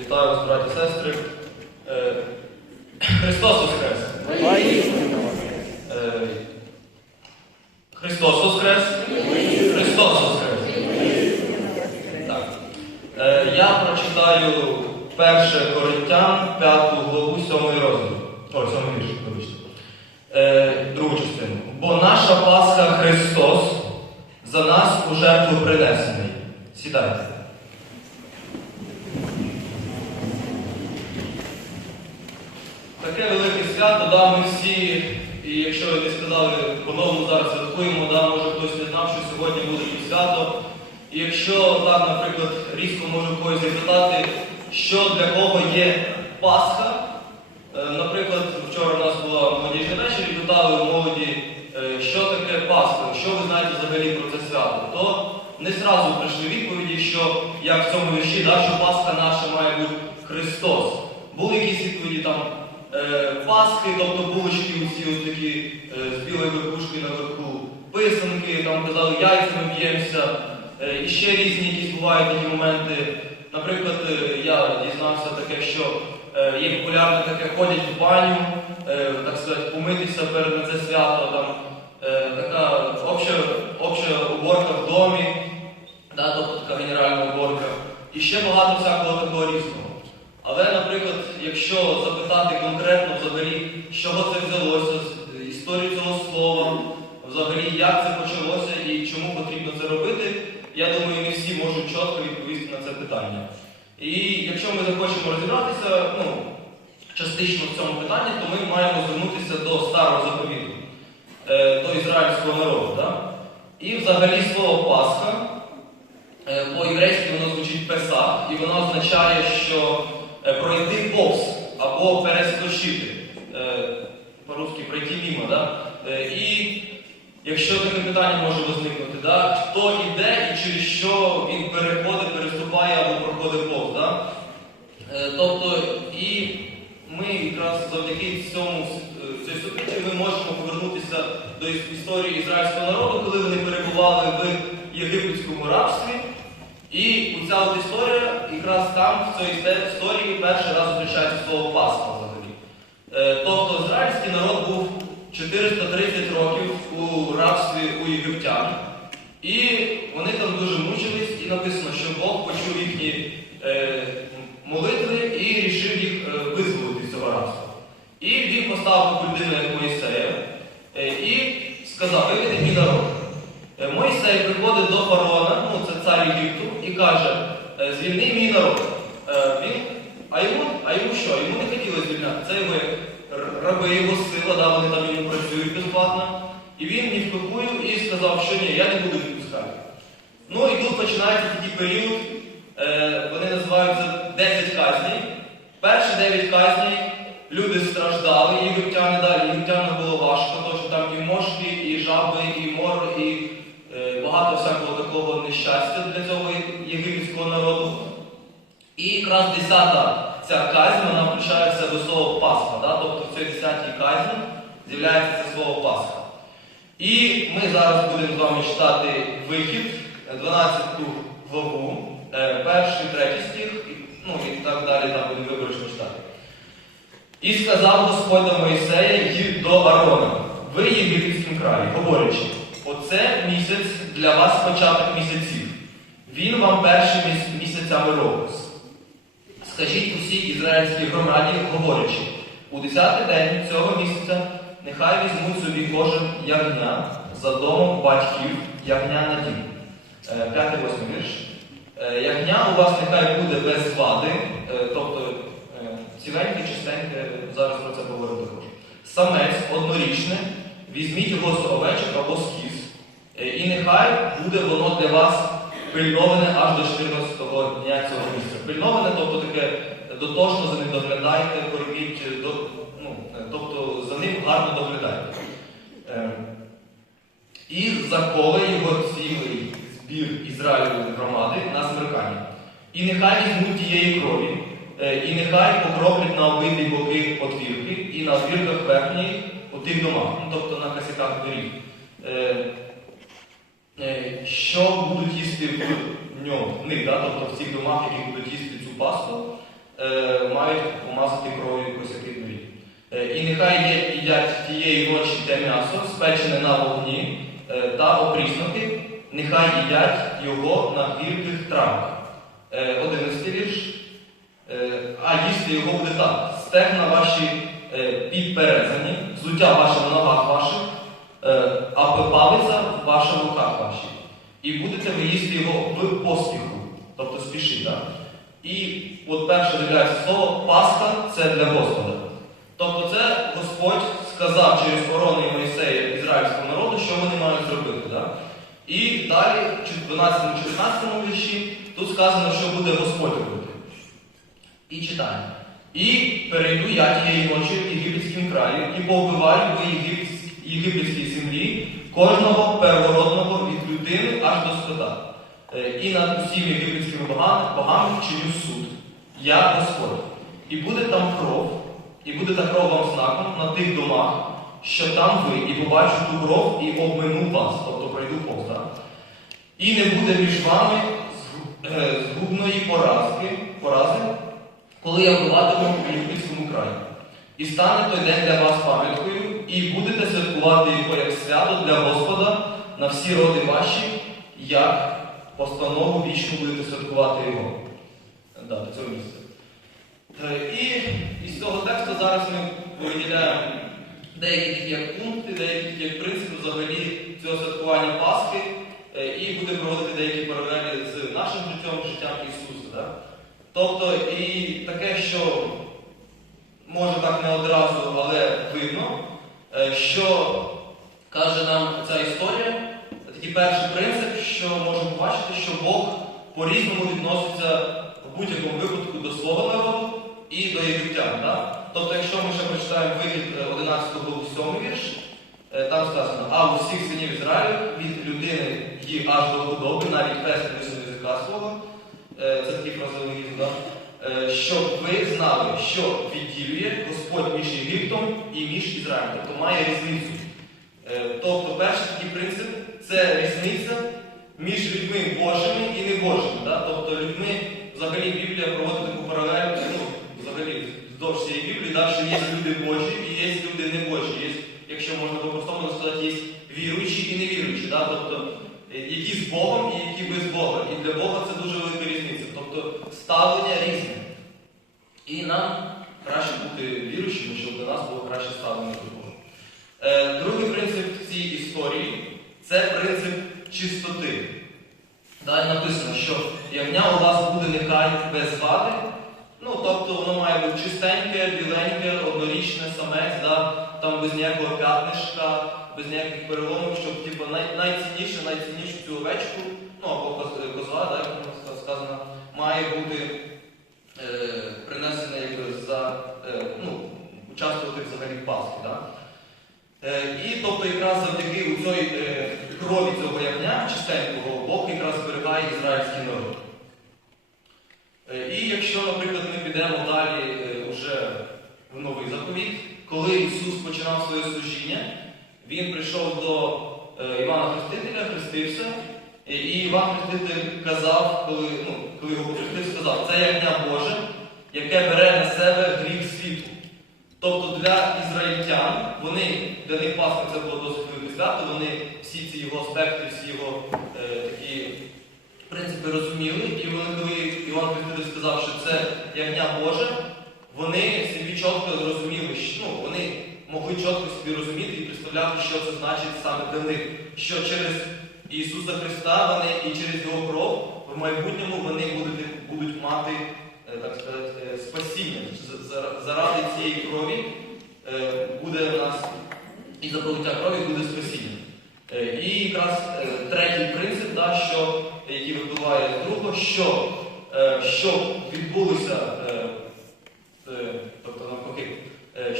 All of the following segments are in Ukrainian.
Вітаю вас, браті сестри. Е, Христос Воскрес! Воістину Е, Христос Воскрес! Христос Воскрес! Так. Е, Я прочитаю 1 Коринтян, 5 главу, 7 розділ. О, 7 вірш, вибачте. Е, Другу частину. Бо наша Пасха Христос за нас у жертву принесений. Сідайте. Таке велике свято, да, ми всі, і якщо ви не сказали, по-новому зараз святкуємо, да, може хтось не знав, що сьогодні буде і свято. І якщо так, наприклад, різко можу когось запитати, що для кого є Пасха, Е, наприклад, вчора у нас була молодіжна вечір і питали у молоді, е, що таке Пасха, що ви знаєте взагалі про це свято, то не зразу прийшли відповіді, що як в цьому вірші, да, що Пасха наша має бути Христос. Були якісь відповіді там Пасхи, тобто булочки усі ось такі е, з білою верхушкою наверху, писанки, там казали, яйцями б'ємося, е, і ще різні якісь бувають такі моменти. Наприклад, е, я дізнався таке, що е, є популярне таке, ходять в баню, е, так сказати, помитися перед на це свято, там е, така обща, обща уборка в домі, да, тобто така генеральна уборка. І ще багато всякого такого різного. Але, наприклад, якщо запитати конкретно взагалі, з чого це взялося, історію цього слова, взагалі як це почалося і чому потрібно це робити, я думаю, не всі можуть чітко відповісти на це питання. І якщо ми захочемо розібратися, ну, частично в цьому питанні, то ми маємо звернутися до старого заповіту, е, до ізраїльського народу. Да? І взагалі слово Пасха е, по-єврейськи воно звучить Песах, і воно означає, що е, пройти повз або перескочити. Е, По-русски пройти мимо. Да? Е, І якщо таке питання може возникнути, да? хто іде і через що він переходить, переступає або проходить повз. Да? Е, Тобто, і ми якраз завдяки цьому е, собиті ми можемо повернутися до історії ізраїльського народу, коли вони перебували в єгипетському рабстві. І оця от історія, якраз там, в цій історії, перший раз зустрічається слово Пасха взагалі. Е, Тобто ізраїльський народ був 430 років у рабстві у єгиптян. І вони там дуже мучились, і написано, що Бог почув їхні е, молитви і рішив їх е, визволити з цього рабства. І він поставив людину, як Моїсея, е, і сказав, виведи мій народ. Е, Мойсей приходить до фараона, ну це цар Єгипту, каже, е, звільни мій народ. Е, Він, а йому, а йому що? Йому не хотіли звільняти. Це його раби, його сила, да, вони там йому працюють безплатно. І він ні в і сказав, що ні, я не буду відпускати. Ну і тут починається такий період, е, вони називаються 10 казней. Перші 9 казней люди страждали, єгиптяни далі. Єгиптянам було важко, тому що там і мошки, і жаби, і мор, і багато всякого такого нещастя для цього якраз 10-та ця казнь, вона включає в себе слово Пасха. Да? Тобто в цій 10-й казні з'являється це слово Пасха. І ми зараз будемо з вами читати вихід, е, 12 главу, е, перший, третій стих, ну і так далі, там будемо виборочно читати. І сказав Господь до Моїсея й до Аарона, ви єгипетським краї, говорячи, оце місяць для вас початок місяців. Він вам перший місяцями року. Скажіть усій ізраїльській громаді, говорячи, у десятий день цього місяця нехай візьмуть собі кожен ягня за домом батьків, ягня на дім. Е, П'ятий восьмий вірш. Е, Ягня у вас нехай буде без вади, е, тобто ціленьке, чистеньке, зараз про це поговоримо також. Самець однорічне, візьміть його з овечок або з кіз, і нехай буде воно для вас пильноване аж до 14-го дня цього місяця. Пильноване, тобто таке дотошно за ним доглядайте, корміть, до, ну, е, тобто за ним гарно доглядайте. Е, І заколе його цілий збір Ізраїлевої громади на смеркання. І нехай візьмуть тієї крові, е, і нехай покроплять на обидві боки отвірки, і на отвірках верхніх у тих домах, ну, тобто на косяках доріг. Що будуть їсти в ньому, в них, да? тобто в цих домах, які будуть їсти цю пасту, е, мають помазати кров'ю косяки доріг. Е, І нехай їдять тієї ночі те м'ясо, спечене на вогні е, та опріснути, нехай їдять його на гірких травах. Е, Одинадцятий вірш. Е, А їсти його буде так. Стегна ваші е, підперезані, взуття ваше в ногах ваших, е, а палиця ваша в руках вашій. І будете ви їсти його в поспіху, тобто спіши, так? І от перше з'являється слово Пасха це для Господа. Тобто це Господь сказав через корони Моїсея ізраїльському народу, що вони мають зробити. Так? І далі, в 12-16 вірші, тут сказано, що буде Господь робити. І читаємо. І перейду я тієї ночі єгипетським краю, і повбиваю в єгипетській- єгипетській землі кожного первородного від людини аж до скота. Е, І над усіми єгипетськими богами, богами вчиню суд. Я Господь. І буде там кров, і буде та кров вам знаком на тих домах, що там ви, і побачу ту кров, і обмину вас, тобто пройду повз. І не буде між вами е, згубної поразки, порази, коли я вбиватиму у Єгипетському краї. І стане той день для вас пам'яткою, і будете святкувати його як свято для Господа на всі роди ваші, як постанову вічну будете святкувати його. Да, до цього місця. Е, І із цього тексту зараз ми виділяємо деякі як пункти, деякі як принципи взагалі цього святкування Пасхи, е, і будемо проводити деякі паралелі з нашим життям, життям Ісуса. Да? Тобто, і таке, що може так не одразу, але видно, що каже нам ця історія, такий перший принцип, що можемо побачити, що Бог по-різному відноситься в будь-якому випадку до свого народу і до єгиптян. Да? Тобто, якщо ми ще прочитаємо вихід е, 11 главу 7 вірш, е, там сказано, а у всіх синів Ізраїлю від людини і аж до худоби, навіть пес не висунув язика свого, Е, це такий фразеологізм, да? Е, щоб ви знали, що відділює Господь між Єгиптом і між Ізраїлем, тобто має різницю. Е, Тобто, перший такий принцип це різниця між людьми Божими і небожими. Да? Тобто людьми, взагалі Біблія проводить таку паралель, ну, взагалі, вздовж цієї Біблії, да, що є люди Божі і є люди небожі. Є, якщо можна по-простому сказати, є віруючі і невіруючі. Да? Тобто, які з Богом і які без Бога. І для Бога це дуже велика різниця. Тобто ставлення різне. І нам краще бути віруючими, щоб до нас було краще ставлення до Бога. Е, другий принцип в цій історії це принцип чистоти. Далі написано, що ягня у вас буде нехай без вади. Ну, тобто воно має бути чистеньке, біленьке, однорічне, самець, да? Там без ніякого п'ятнишка, без ніяких переломів, щоб типу, най, найцінніше, найціннішу цю овечку, ну або коз- козла, так, як сказано, має бути е, принесена якби за е, ну, участвувати взагалі в Пасхі. Да? Е, і тобто якраз завдяки у цій е, крові цього ягня, чистенького, Бог якраз зберігає ізраїльський народ. Е, і якщо, наприклад, ми підемо далі е, уже в новий заповіт, коли Ісус починав своє служіння, Він прийшов до е, Івана Хрестителя, хрестився, і- і Іван Хреститель казав, коли, ну, коли його хрестив, сказав, це ягня Боже, яке бере на себе гріх світу. Тобто для ізраїльтян, вони, для них Пасха це було досить велике свято, вони всі ці його аспекти, всі його е, такі принципи розуміли, і вони, коли Іван Хреститель сказав, що це ягня Боже, вони собі чітко зрозуміли, що ну, вони могли чітко собі розуміти і представляти, що це значить саме для них. Що через Ісуса Христа вони і через Його кров в майбутньому вони будуть, будуть мати так сказати, е, спасіння. За- за- Заради цієї крові е, буде у нас і за пролиття крові буде спасіння. Е, І якраз третій принцип, да, що, який випливає з другого, що відбулося, тобто навпаки,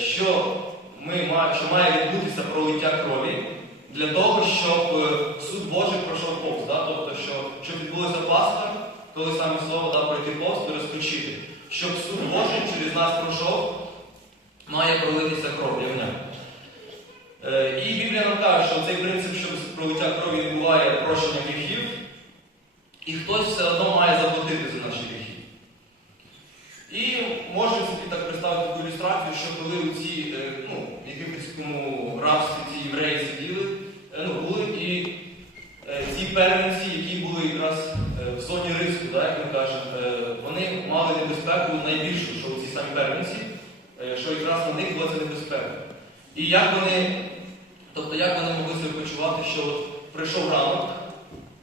що, ми ма- що має відбутися пролиття крові для того, щоб суд Божий пройшов повз. Да? Тобто, що, щоб відбулося Пасха, коли саме слово да, пройти повз, перескочити. Щоб суд Божий через нас пройшов, має пролитися кров ягня. Е, І Біблія нам каже, що цей принцип, що пролиття крові відбуває прощення гріхів, і хтось все одно має заплатити за наші гріхи. І можна собі так представити таку ілюстрацію, що коли у ці, е, ну, в єгипетському рабстві ці євреї сиділи, е, ну, були і е, ці первенці, які були якраз е, в зоні риску, да, як ми кажемо, е, вони мали небезпеку найбільшу, що ці самі первенці, е, що якраз на них була небезпека. І як вони, тобто як вони могли себе почувати, що от прийшов ранок,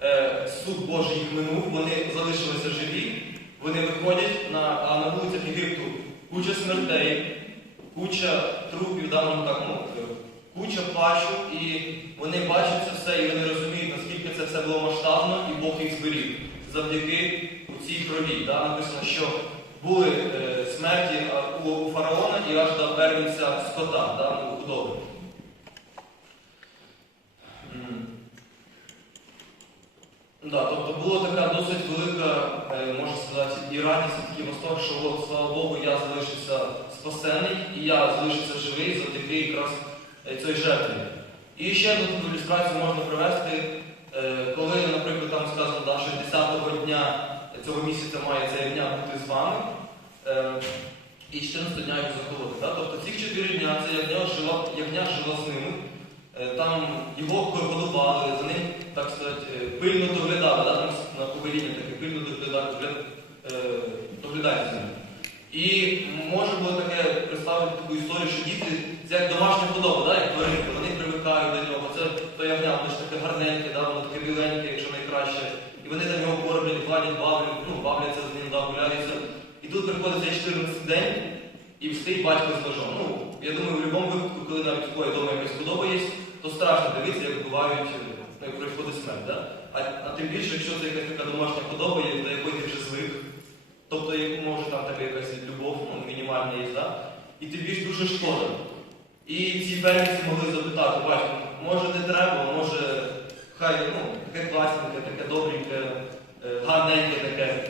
е, суд Божий їх минув, вони залишилися живі, вони виходять, на, а на вулицях Єгипту куча смертей, куча трупів, да, ну, так, е, куча плачу, і вони бачать це все, і вони розуміють, наскільки це все було масштабно, і Бог їх зберіг завдяки цій крові. Да, написано, що були е, смерті у, у фараона і аж до первенця скота, да, ну, худоби. Да, тобто була така досить велика, е, можна сказати, і радість, і восторг, що от, слава Богу, я залишився спасений, і я залишився живий завдяки якраз е, цій жертві. І ще одну ілюстрацію можна привести, коли, наприклад, там сказано, що 10-го дня цього місяця має цей дня бути з вами, е, і 14 дня його заколоти. Да? Тобто ці 4 дня це ягня жила, ягня жила з ними. Е, Там його годували, за ним, так сказати, е, пильно доглядали, да? там на повеління таке пильно доглядали, догляд- доглядають за ним. І може було таке представити таку історію, що діти це як домашня худоба, да? як тваринки, вони привикають до нього. Це то ягня, воно ж таке гарненьке, да? воно таке біленьке, якщо найкраще. Вони там його кормлять, гладять, бавлять, ну, бавляться з ним, да, гуляються. І тут приходить цей 14 день, і встиг батько з ножом. Ну, я думаю, в будь-якому випадку, коли навіть у твоєї дома якась худоба то страшно дивитися, як вбивають, ну, як приходить смерть. Да? А, а тим більше, якщо це якась така домашня худоба, до якої ти вже звик, тобто яку може там тебе якась любов, ну, мінімальна є, да? і тобі ж дуже шкода. І ці первенці могли запитати, батько, може не треба, може хай ну, таке класненьке, таке добреньке, е, гарненьке таке.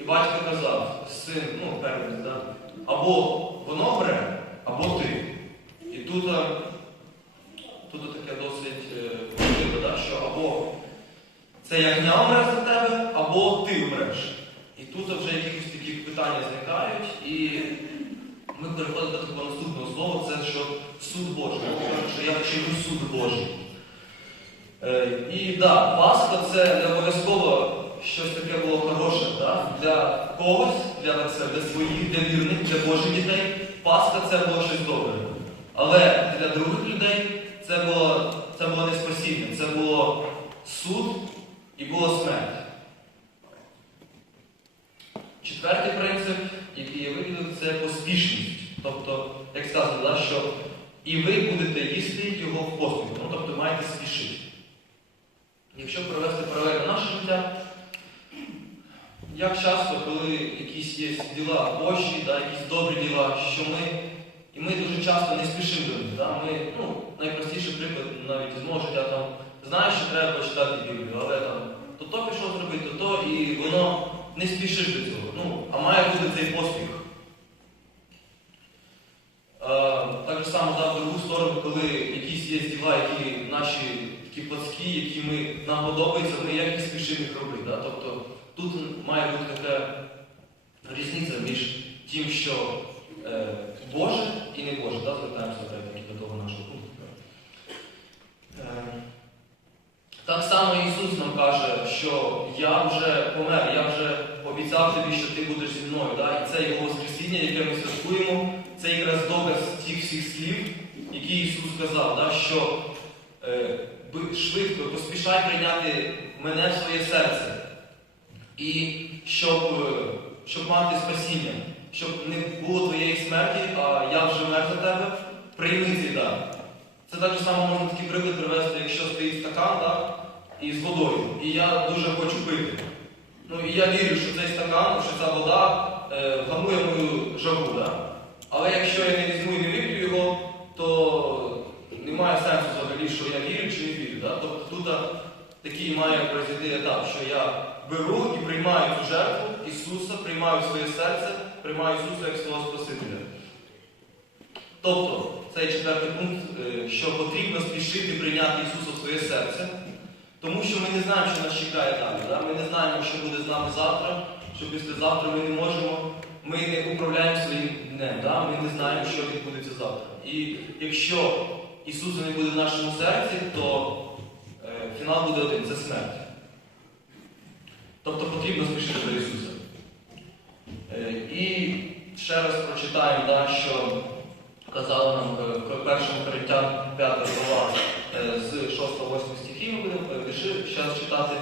І батько казав, син, ну, первенець, да? або воно бере, або ти. І тут, е, тут таке досить е, важливо, да? що або це ягня умре за тебе, або ти вмреш. І тут вже якісь такі питання зникають, і ми переходимо до такого наступного слова, це що суд Божий. Що я вчиню суд Божий. Е, і да, Пасха це не обов'язково щось таке було хороше. Да? Для когось, для, це, для своїх, для вірних, для Божих дітей, Пасха це було щось добре. Але для других людей це було, це було не спасіння, це було суд і була смерть. Четвертий принцип, який я виділив, це поспішність. Тобто, як сказано, да, що і ви будете їсти його в поспіху, ну, тобто маєте спішити. Якщо провести паралель на наше життя, як часто, коли якісь є діла Божі, да, якісь добрі діла, що ми, і ми дуже часто не спішимо. Да? Ми, ну, найпростіший приклад навіть з мого життя, там, знаєш, що треба почитати Біблію, але там, то то пішов зробити, то то, і воно не спішиш до цього. Ну, а має бути цей поспіх. Е, Так само дав другу сторону, коли якісь є діла, які наші такі пласкі, які ми, нам подобаються, ми як і спішимо їх робити. Да? Тобто тут має бути така різниця між тим, що е, Боже і не Боже. Да? Звертаємося до того нашого пункту. Е, так само Ісус нам каже, що я вже помер, я вже обіцяв тобі, що ти будеш зі мною. Да? І це Його Воскресіння, яке ми святкуємо, це якраз доказ тих всіх слів, які Ісус сказав, да? що швидко поспішай прийняти мене в своє серце. І щоб, е, щоб мати спасіння, щоб не було твоєї смерті, а я вже мер за тебе, прийми цей. Це так само можна такий приклад привести, якщо стоїть стакан так, із водою. І я дуже хочу пити. Ну і я вірю, що цей стакан, що ця вода е, вгамує мою жагу. Да? Але якщо я не візьму і не вип'ю його, то немає сенсу взагалі, що я вірю чи не вірю. Да? Тобто тут такий має произойти етап, що я беру і приймаю цю жертву Ісуса, приймаю своє серце, приймаю Ісуса як свого Спасителя. Тобто, цей четвертий пункт, е, що потрібно спішити прийняти Ісуса в своє серце, Тому що ми не знаємо, що нас чекає далі. Да? Ми не знаємо, що буде з нами завтра, що післязавтра ми не можемо. Ми не управляємо своїм днем, да? ми не знаємо, що відбудеться завтра. І якщо Ісуса не буде в нашому серці, то е, фінал буде один це смерть. Тобто потрібно спішити до Ісуса. Е, і ще раз прочитаємо, да, що казали нам е, в першому Коринтян 5 глава е, з 6-8 стихів ми будемо е, вірші ще раз читати,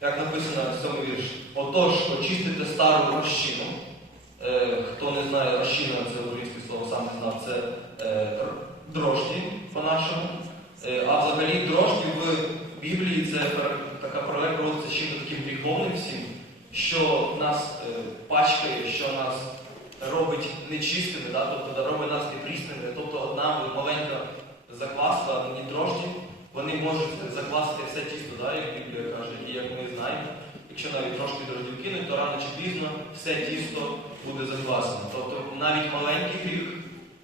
як написано в цьому вірші. Отож, очистите стару розчину. Е, Хто не знає, розчина це українське слово, сам не знав, це е, дрожді по-нашому. Е, А взагалі дрожді в Біблії це така паралель проводиться чим таким гріховним всім, що нас е, пачкає, що нас робить нечистими, да? тобто робить нас непрісними. Тобто одна маленька закваска, одні дрожді, вони можуть заквасити все тісто, да? як Біблія каже, і як ми знаємо. Якщо навіть трошки дрождів кинуть, то рано чи пізно все тісто буде заквасено. Тобто навіть маленький гріх,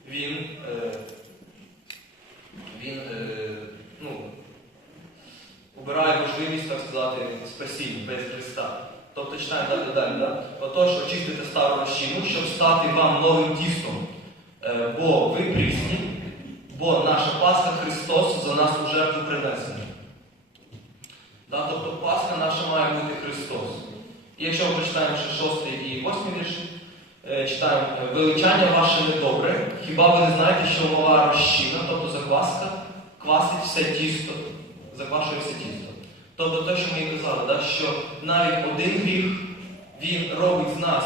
він, е, він е, ну, убирає можливість, так сказати, спасіння без Христа. Тобто читаємо далі далі. Да? Отож, очистите стару розчину, щоб стати вам новим тістом. Е, бо ви прісні, бо наша Пасха Христос за нас у жертву принесений. Да? Тобто Пасха наша має бути Христос. І якщо ми прочитаємо ще 6 і 8 вірш, е, читаємо величання ваше недобре. Хіба ви не знаєте, що мала розчина, тобто закваска, квасить все тісто, заквашує все тісто. Тобто те, що ми і казали, да, що навіть один гріх, він робить з нас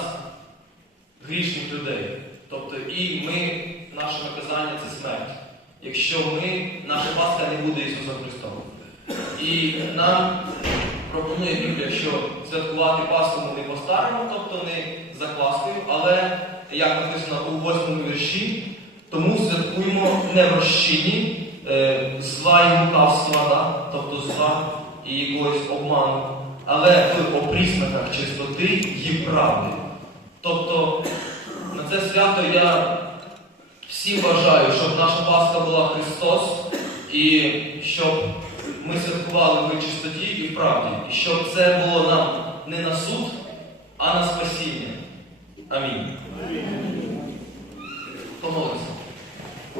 грішних людей. Тобто і ми, наше наказання це смерть. Якщо ми, наша Пасха не буде Ісусом Христом. І нам пропонує Біблія, що святкувати Пасху не по-старому, тобто не за Пасхою, але, як написано у восьмому вірші, тому святкуємо не в розчині е, зла і лукавства, тобто зла і якогось обману, але в опріснаках чистоти і правди. Тобто на це свято я всім бажаю, щоб наша Пасха була Христос, і щоб ми святкували в чистоті і в правді, і щоб це було нам не на суд, а на спасіння. Амінь. Помолимося.